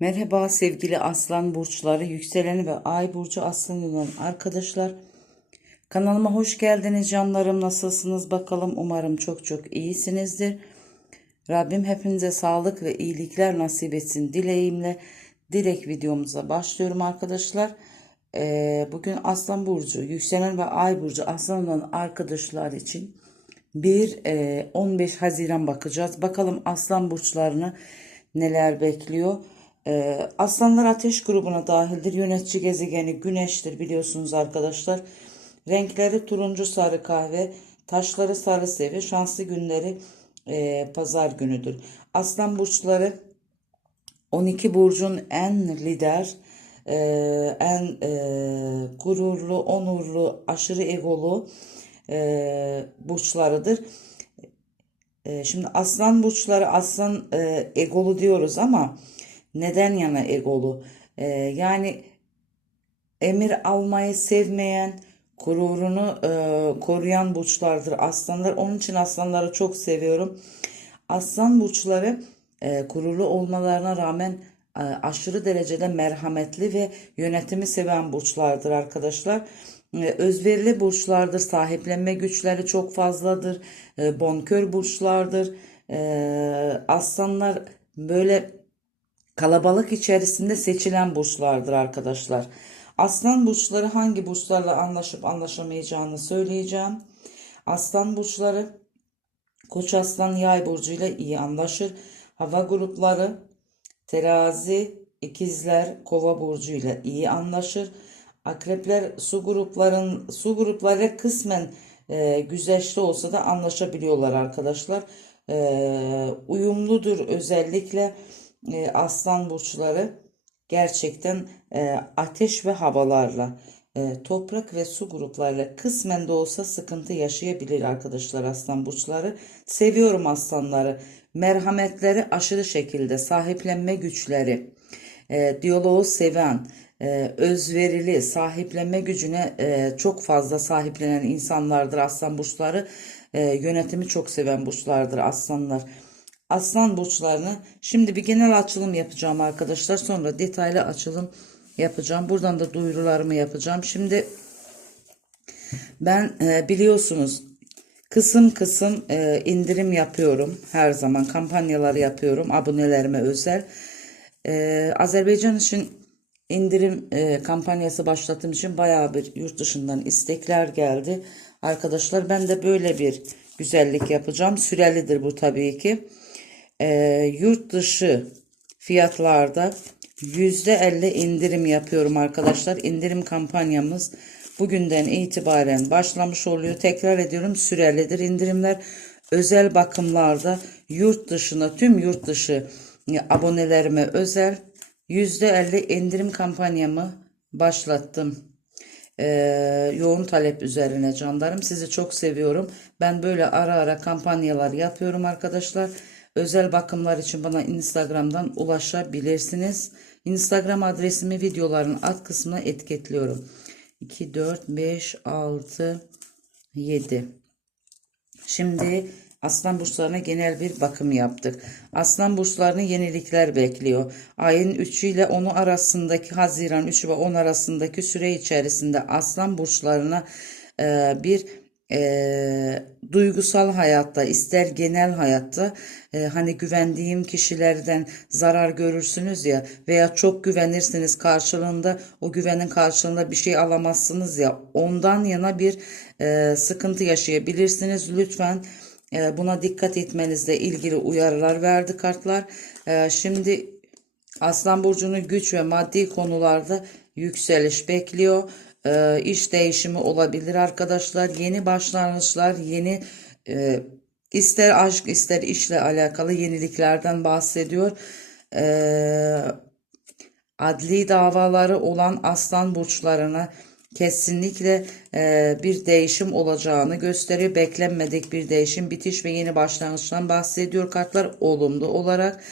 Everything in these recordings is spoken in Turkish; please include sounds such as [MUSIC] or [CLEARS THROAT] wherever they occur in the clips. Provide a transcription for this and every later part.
Merhaba sevgili aslan burçları, yükseleni ve ay burcu aslan olan arkadaşlar. Kanalıma hoş geldiniz canlarım. Nasılsınız bakalım? Umarım çok çok iyisinizdir. Rabbim hepinize sağlık ve iyilikler nasip etsin dileğimle. Direkt videomuza başlıyorum arkadaşlar. Ee, bugün aslan burcu, yükselen ve ay burcu aslan olan arkadaşlar için bir e, 15 Haziran bakacağız. Bakalım aslan burçlarını neler bekliyor. Ee, aslanlar ateş grubuna dahildir. Yönetici gezegeni güneştir biliyorsunuz arkadaşlar. Renkleri turuncu sarı kahve, taşları sarı sevi, şanslı günleri e, pazar günüdür. Aslan burçları 12 burcun en lider, e, en e, gururlu, onurlu, aşırı egolu e, burçlarıdır. E, şimdi aslan burçları aslan e, egolu diyoruz ama neden yana egolu? E, yani emir almayı sevmeyen, gururunu e, koruyan burçlardır aslanlar. Onun için aslanları çok seviyorum. Aslan burçları e, gururlu olmalarına rağmen e, aşırı derecede merhametli ve yönetimi seven burçlardır arkadaşlar. E, özverili burçlardır, sahiplenme güçleri çok fazladır, e, bonkör burçlardır. E, aslanlar böyle kalabalık içerisinde seçilen burçlardır arkadaşlar. Aslan burçları hangi burçlarla anlaşıp anlaşamayacağını söyleyeceğim. Aslan burçları Koç aslan yay burcuyla iyi anlaşır. Hava grupları terazi, ikizler, kova burcuyla iyi anlaşır. Akrepler su grupların su grupları kısmen e, güzeşli olsa da anlaşabiliyorlar arkadaşlar. E, uyumludur özellikle e, aslan burçları gerçekten e, ateş ve havalarla e, toprak ve su gruplarıyla kısmen de olsa sıkıntı yaşayabilir arkadaşlar aslan burçları. Seviyorum aslanları. Merhametleri aşırı şekilde sahiplenme güçleri, e, diyaloğu seven, e, özverili, sahiplenme gücüne e, çok fazla sahiplenen insanlardır aslan burçları. E, yönetimi çok seven burçlardır aslanlar. Aslan burçlarını şimdi bir genel açılım yapacağım arkadaşlar. Sonra detaylı açılım yapacağım. Buradan da duyurularımı yapacağım. Şimdi ben e, biliyorsunuz kısım kısım e, indirim yapıyorum. Her zaman kampanyalar yapıyorum. Abonelerime özel. E, Azerbaycan için indirim e, kampanyası başlattığım için bayağı bir yurt dışından istekler geldi. Arkadaşlar ben de böyle bir güzellik yapacağım. Sürelidir bu tabii ki. E, yurt dışı fiyatlarda %50 indirim yapıyorum arkadaşlar. İndirim kampanyamız bugünden itibaren başlamış oluyor. Tekrar ediyorum sürelidir indirimler. Özel bakımlarda yurt dışına tüm yurt dışı abonelerime özel %50 indirim kampanyamı başlattım. Ee, yoğun talep üzerine canlarım. Sizi çok seviyorum. Ben böyle ara ara kampanyalar yapıyorum arkadaşlar. Özel bakımlar için bana Instagram'dan ulaşabilirsiniz. Instagram adresimi videoların alt kısmına etiketliyorum. 2, 4, 5, 6, 7. Şimdi Aslan burçlarına genel bir bakım yaptık. Aslan burçlarını yenilikler bekliyor. Ayın 3 ile 10'u arasındaki Haziran 3 ve 10 arasındaki süre içerisinde Aslan burçlarına e, bir e, duygusal hayatta ister genel hayatta e, hani güvendiğim kişilerden zarar görürsünüz ya veya çok güvenirsiniz karşılığında o güvenin karşılığında bir şey alamazsınız ya ondan yana bir e, sıkıntı yaşayabilirsiniz. Lütfen e, buna dikkat etmenizle ilgili uyarılar verdi kartlar. E, şimdi Aslan Burcu'nun güç ve maddi konularda yükseliş bekliyor e, iş değişimi olabilir arkadaşlar. Yeni başlangıçlar, yeni e, ister aşk ister işle alakalı yeniliklerden bahsediyor. E, adli davaları olan aslan burçlarına kesinlikle e, bir değişim olacağını gösteriyor. Beklenmedik bir değişim, bitiş ve yeni başlangıçtan bahsediyor kartlar olumlu olarak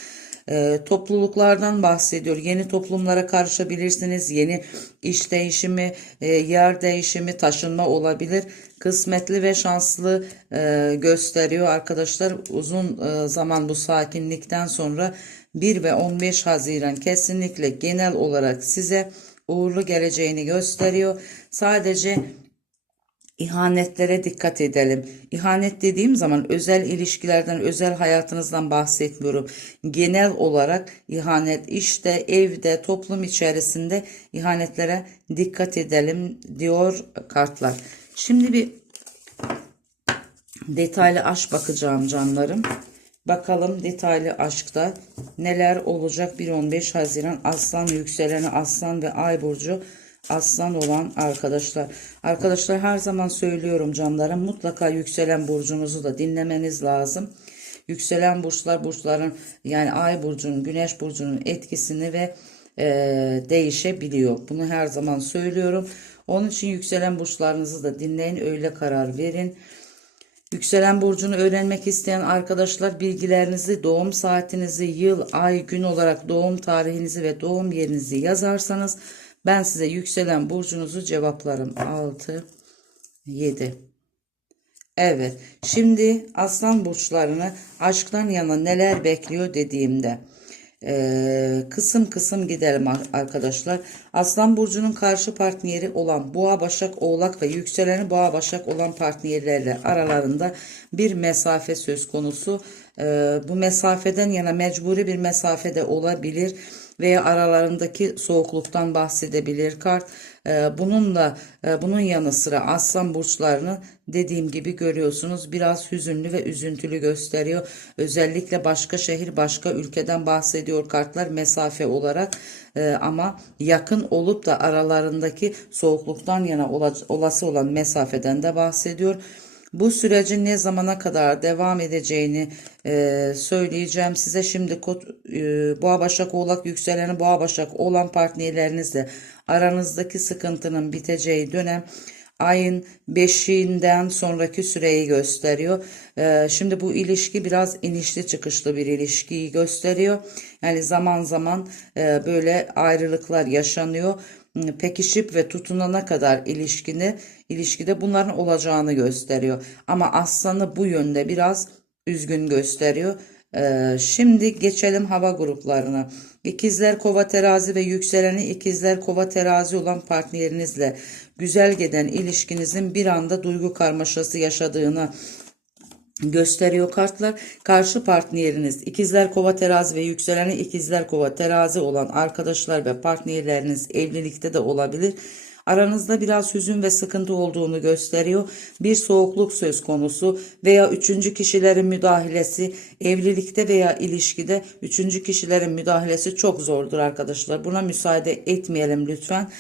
e, topluluklardan bahsediyor. Yeni toplumlara karışabilirsiniz. Yeni iş değişimi, e, yer değişimi, taşınma olabilir. Kısmetli ve şanslı e, gösteriyor arkadaşlar. Uzun e, zaman bu sakinlikten sonra 1 ve 15 Haziran kesinlikle genel olarak size uğurlu geleceğini gösteriyor. Sadece İhanetlere dikkat edelim. İhanet dediğim zaman özel ilişkilerden, özel hayatınızdan bahsetmiyorum. Genel olarak ihanet işte, evde, toplum içerisinde ihanetlere dikkat edelim diyor kartlar. Şimdi bir detaylı aşk bakacağım canlarım. Bakalım detaylı aşkta neler olacak 1-15 Haziran Aslan yükseleni Aslan ve Ay burcu Aslan olan arkadaşlar. Arkadaşlar her zaman söylüyorum canlarım mutlaka yükselen burcunuzu da dinlemeniz lazım. Yükselen burçlar burçların yani Ay burcunun Güneş burcunun etkisini ve e, değişebiliyor. Bunu her zaman söylüyorum. Onun için yükselen burçlarınızı da dinleyin öyle karar verin. Yükselen burcunu öğrenmek isteyen arkadaşlar bilgilerinizi, doğum saatinizi, yıl, ay, gün olarak doğum tarihinizi ve doğum yerinizi yazarsanız ben size yükselen burcunuzu cevaplarım. 6, 7. Evet. Şimdi aslan burçlarını aşktan yana neler bekliyor dediğimde ee, kısım kısım gidelim arkadaşlar. Aslan burcunun karşı partneri olan Boğa, Başak, Oğlak ve yükseleni Boğa, Başak olan partnerlerle aralarında bir mesafe söz konusu. Ee, bu mesafeden yana mecburi bir mesafede olabilir veya aralarındaki soğukluktan bahsedebilir kart. Ee, bununla e, bunun yanı sıra aslan burçlarını dediğim gibi görüyorsunuz biraz hüzünlü ve üzüntülü gösteriyor. Özellikle başka şehir başka ülkeden bahsediyor kartlar mesafe olarak Ee, ama yakın olup da aralarındaki soğukluktan yana olası olan mesafeden de bahsediyor. Bu sürecin ne zamana kadar devam edeceğini e, söyleyeceğim size. Şimdi e, boğa başak oğlak yükseleni boğa başak olan partnerlerinizle aranızdaki sıkıntının biteceği dönem ayın 5'inden sonraki süreyi gösteriyor. Ee, şimdi bu ilişki biraz inişli çıkışlı bir ilişkiyi gösteriyor. Yani zaman zaman e, böyle ayrılıklar yaşanıyor pekişip ve tutunana kadar ilişkini ilişkide bunların olacağını gösteriyor. Ama aslanı bu yönde biraz üzgün gösteriyor. Ee, şimdi geçelim hava gruplarına. İkizler kova terazi ve yükseleni ikizler kova terazi olan partnerinizle güzel giden ilişkinizin bir anda duygu karmaşası yaşadığını gösteriyor kartlar. Karşı partneriniz ikizler kova terazi ve yükseleni ikizler kova terazi olan arkadaşlar ve partnerleriniz evlilikte de olabilir. Aranızda biraz hüzün ve sıkıntı olduğunu gösteriyor. Bir soğukluk söz konusu veya üçüncü kişilerin müdahalesi evlilikte veya ilişkide üçüncü kişilerin müdahalesi çok zordur arkadaşlar. Buna müsaade etmeyelim lütfen.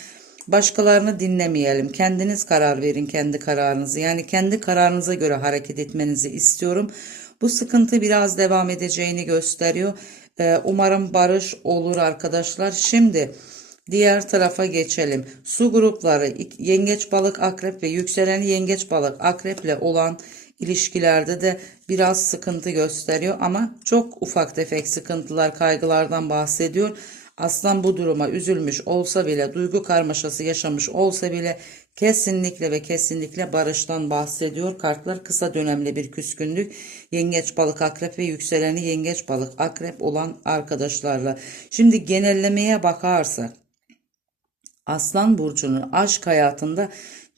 Başkalarını dinlemeyelim. Kendiniz karar verin kendi kararınızı. Yani kendi kararınıza göre hareket etmenizi istiyorum. Bu sıkıntı biraz devam edeceğini gösteriyor. Ee, umarım barış olur arkadaşlar. Şimdi diğer tarafa geçelim. Su grupları yengeç balık akrep ve yükselen yengeç balık akreple olan ilişkilerde de biraz sıkıntı gösteriyor ama çok ufak tefek sıkıntılar kaygılardan bahsediyor. Aslan bu duruma üzülmüş olsa bile, duygu karmaşası yaşamış olsa bile kesinlikle ve kesinlikle barıştan bahsediyor. Kartlar kısa dönemli bir küskünlük. Yengeç balık akrep ve yükseleni yengeç balık akrep olan arkadaşlarla. Şimdi genellemeye bakarsak Aslan burcunun aşk hayatında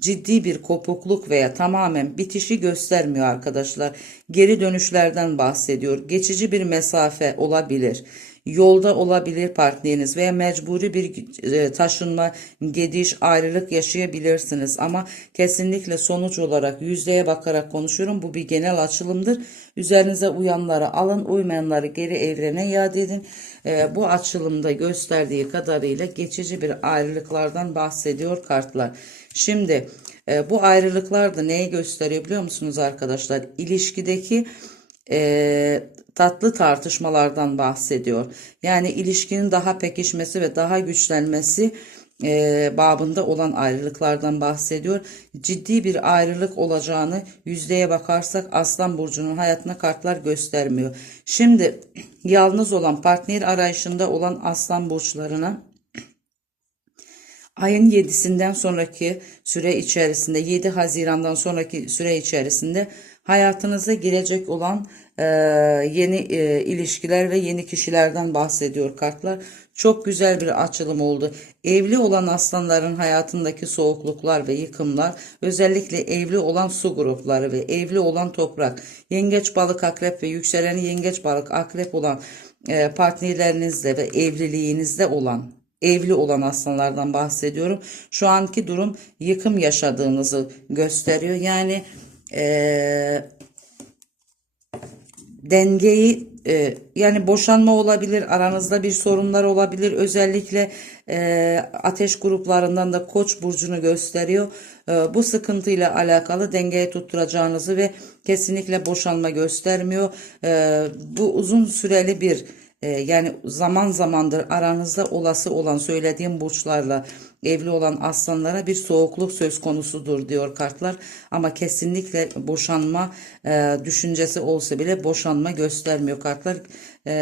ciddi bir kopukluk veya tamamen bitişi göstermiyor arkadaşlar. Geri dönüşlerden bahsediyor. Geçici bir mesafe olabilir yolda olabilir partneriniz veya mecburi bir e, taşınma, gidiş, ayrılık yaşayabilirsiniz. Ama kesinlikle sonuç olarak yüzdeye bakarak konuşuyorum. Bu bir genel açılımdır. Üzerinize uyanları alın, uymayanları geri evrene iade edin. E, bu açılımda gösterdiği kadarıyla geçici bir ayrılıklardan bahsediyor kartlar. Şimdi e, bu ayrılıklar da neyi gösteriyor biliyor musunuz arkadaşlar? İlişkideki e, tatlı tartışmalardan bahsediyor. Yani ilişkinin daha pekişmesi ve daha güçlenmesi e, babında olan ayrılıklardan bahsediyor. Ciddi bir ayrılık olacağını yüzdeye bakarsak Aslan Burcu'nun hayatına kartlar göstermiyor. Şimdi [CLEARS THROAT] yalnız olan partner arayışında olan Aslan Burçlarına ayın 7'sinden sonraki süre içerisinde 7 Haziran'dan sonraki süre içerisinde hayatınıza girecek olan e, yeni e, ilişkiler ve yeni kişilerden bahsediyor kartlar. Çok güzel bir açılım oldu. Evli olan aslanların hayatındaki soğukluklar ve yıkımlar, özellikle evli olan su grupları ve evli olan toprak, yengeç balık akrep ve yükseleni yengeç balık akrep olan e, partnerlerinizle ve evliliğinizde olan evli olan aslanlardan bahsediyorum. Şu anki durum yıkım yaşadığınızı gösteriyor. Yani eee dengeyi e, yani boşanma olabilir, aranızda bir sorunlar olabilir. Özellikle e, ateş gruplarından da Koç burcunu gösteriyor. E, bu sıkıntıyla alakalı dengeyi tutturacağınızı ve kesinlikle boşanma göstermiyor. E, bu uzun süreli bir e, yani zaman zamandır aranızda olası olan söylediğim burçlarla evli olan aslanlara bir soğukluk söz konusudur diyor kartlar. Ama kesinlikle boşanma e, düşüncesi olsa bile boşanma göstermiyor kartlar. E,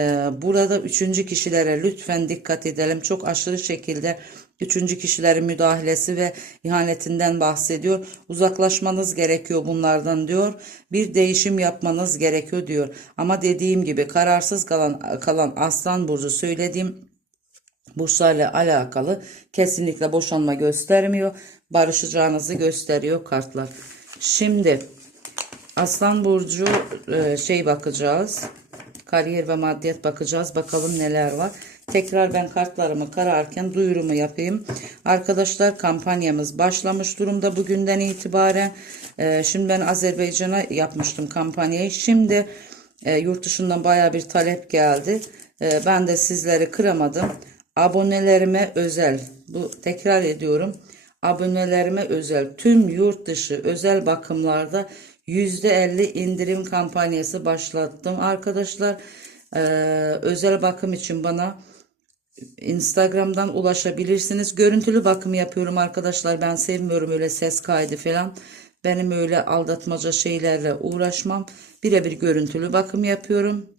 burada üçüncü kişilere lütfen dikkat edelim. Çok aşırı şekilde Üçüncü kişilerin müdahalesi ve ihanetinden bahsediyor. Uzaklaşmanız gerekiyor bunlardan diyor. Bir değişim yapmanız gerekiyor diyor. Ama dediğim gibi kararsız kalan, kalan Aslan Burcu söylediğim burçlarla alakalı kesinlikle boşanma göstermiyor. Barışacağınızı gösteriyor kartlar. Şimdi Aslan Burcu e, şey bakacağız. Kariyer ve maddiyat bakacağız. Bakalım neler var. Tekrar ben kartlarımı kararken duyurumu yapayım. Arkadaşlar kampanyamız başlamış durumda bugünden itibaren. Ee, şimdi ben Azerbaycan'a yapmıştım kampanyayı. Şimdi e, yurt dışından baya bir talep geldi. Ee, ben de sizleri kıramadım. Abonelerime özel. Bu tekrar ediyorum. Abonelerime özel tüm yurt dışı özel bakımlarda %50 indirim kampanyası başlattım arkadaşlar. Ee, özel bakım için bana Instagram'dan ulaşabilirsiniz. Görüntülü bakım yapıyorum arkadaşlar. Ben sevmiyorum öyle ses kaydı falan. Benim öyle aldatmaca şeylerle uğraşmam. Birebir görüntülü bakım yapıyorum.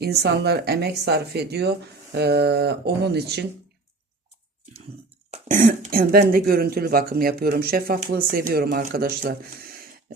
İnsanlar emek sarf ediyor. Ee, onun için [CLEARS THROAT] ben de görüntülü bakım yapıyorum. Şeffaflığı seviyorum arkadaşlar.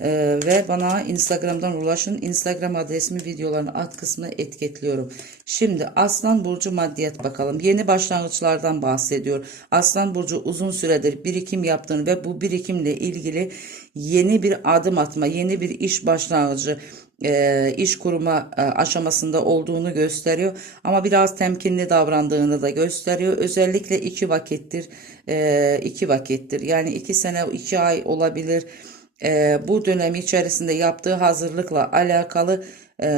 Ee, ve bana Instagram'dan ulaşın. Instagram adresimi videoların alt kısmına etiketliyorum. Şimdi Aslan Burcu maddiyat bakalım. Yeni başlangıçlardan bahsediyor. Aslan Burcu uzun süredir birikim yaptığını ve bu birikimle ilgili yeni bir adım atma, yeni bir iş başlangıcı, e, iş kurma e, aşamasında olduğunu gösteriyor. Ama biraz temkinli davrandığını da gösteriyor. Özellikle iki vakittir, e, iki vakittir. Yani iki sene, iki ay olabilir e, bu dönem içerisinde yaptığı hazırlıkla alakalı e,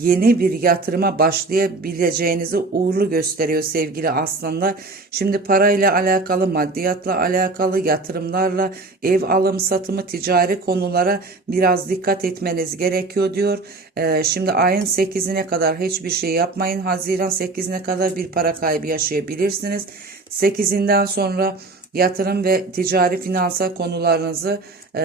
yeni bir yatırıma başlayabileceğinizi uğurlu gösteriyor sevgili aslanlar. Şimdi parayla alakalı, maddiyatla alakalı, yatırımlarla, ev alım satımı, ticari konulara biraz dikkat etmeniz gerekiyor diyor. E, şimdi ayın 8'ine kadar hiçbir şey yapmayın. Haziran 8'ine kadar bir para kaybı yaşayabilirsiniz. 8'inden sonra yatırım ve ticari finansal konularınızı e,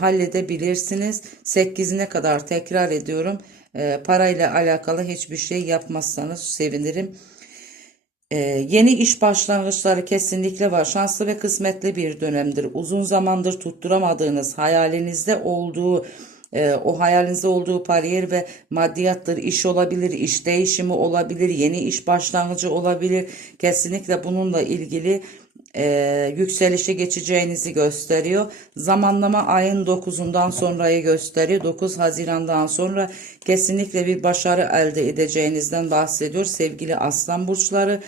halledebilirsiniz. 8'ine kadar tekrar ediyorum. E, parayla alakalı hiçbir şey yapmazsanız sevinirim. Ee, yeni iş başlangıçları kesinlikle var. Şanslı ve kısmetli bir dönemdir. Uzun zamandır tutturamadığınız hayalinizde olduğu e, o hayalinizde olduğu kariyer ve maddiyattır, iş olabilir, iş değişimi olabilir, yeni iş başlangıcı olabilir. Kesinlikle bununla ilgili e, yükselişe geçeceğinizi gösteriyor. Zamanlama ayın 9'undan sonrayı gösteriyor. 9 Haziran'dan sonra kesinlikle bir başarı elde edeceğinizden bahsediyor sevgili aslan burçları.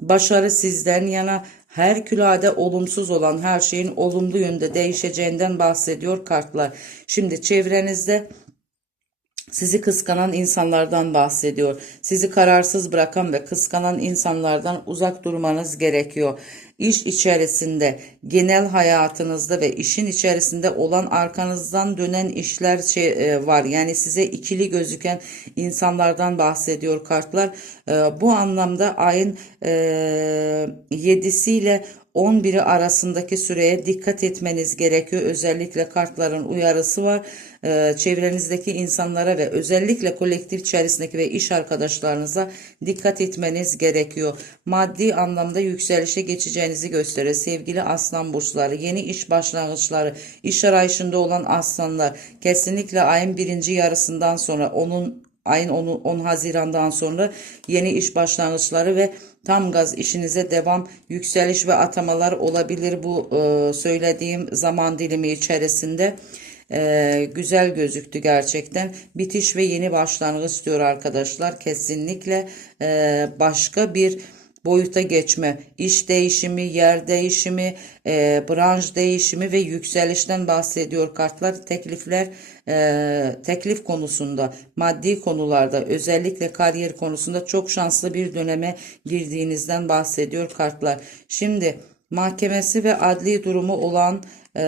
Başarı sizden yana her külade olumsuz olan her şeyin olumlu yönde değişeceğinden bahsediyor kartlar. Şimdi çevrenizde sizi kıskanan insanlardan bahsediyor. Sizi kararsız bırakan ve kıskanan insanlardan uzak durmanız gerekiyor. İş içerisinde, genel hayatınızda ve işin içerisinde olan arkanızdan dönen işler şey, e, var. Yani size ikili gözüken insanlardan bahsediyor kartlar. E, bu anlamda ayın e, 7'si ile 11'i arasındaki süreye dikkat etmeniz gerekiyor. Özellikle kartların uyarısı var. Ee, çevrenizdeki insanlara ve özellikle kolektif içerisindeki ve iş arkadaşlarınıza dikkat etmeniz gerekiyor. Maddi anlamda yükselişe geçeceğinizi gösterir. Sevgili aslan burçları, yeni iş başlangıçları, iş arayışında olan aslanlar kesinlikle ayın birinci yarısından sonra onun ayın 10, 10 Haziran'dan sonra yeni iş başlangıçları ve tam gaz işinize devam, yükseliş ve atamalar olabilir bu e, söylediğim zaman dilimi içerisinde. E, güzel gözüktü gerçekten. Bitiş ve yeni başlangıç diyor arkadaşlar. Kesinlikle e, başka bir boyuta geçme, iş değişimi, yer değişimi, e, branş değişimi ve yükselişten bahsediyor kartlar. Teklifler e, teklif konusunda, maddi konularda, özellikle kariyer konusunda çok şanslı bir döneme girdiğinizden bahsediyor kartlar. Şimdi mahkemesi ve adli durumu olan e,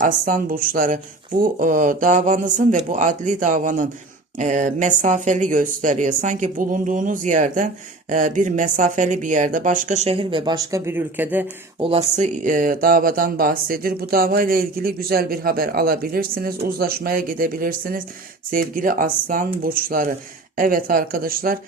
aslan burçları bu e, davanızın ve bu adli davanın e, mesafeli gösteriyor. Sanki bulunduğunuz yerden e, bir mesafeli bir yerde başka şehir ve başka bir ülkede olası e, davadan bahsediyor. Bu davayla ilgili güzel bir haber alabilirsiniz. Uzlaşmaya gidebilirsiniz sevgili aslan burçları. Evet arkadaşlar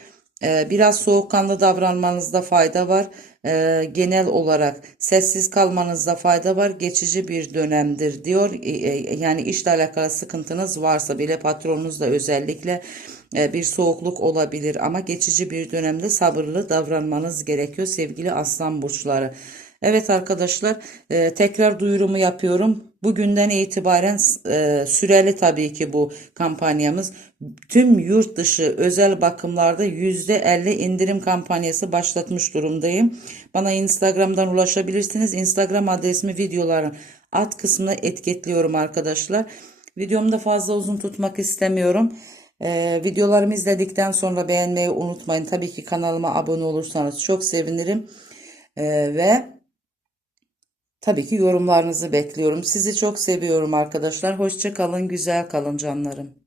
e, biraz soğukkanlı davranmanızda fayda var. E, genel olarak sessiz kalmanızda fayda var. Geçici bir dönemdir diyor. E, e, yani işle alakalı sıkıntınız varsa bile patronunuzla özellikle e, bir soğukluk olabilir ama geçici bir dönemde sabırlı davranmanız gerekiyor sevgili aslan burçları. Evet arkadaşlar e, tekrar duyurumu yapıyorum. Bugünden itibaren e, süreli tabii ki bu kampanyamız. Tüm yurt dışı özel bakımlarda %50 indirim kampanyası başlatmış durumdayım. Bana Instagram'dan ulaşabilirsiniz. Instagram adresimi videoların alt kısmına etiketliyorum arkadaşlar. Videomu da fazla uzun tutmak istemiyorum. Ee, videolarımı izledikten sonra beğenmeyi unutmayın. Tabii ki kanalıma abone olursanız çok sevinirim. Ee, ve tabii ki yorumlarınızı bekliyorum. Sizi çok seviyorum arkadaşlar. Hoşça kalın, güzel kalın canlarım.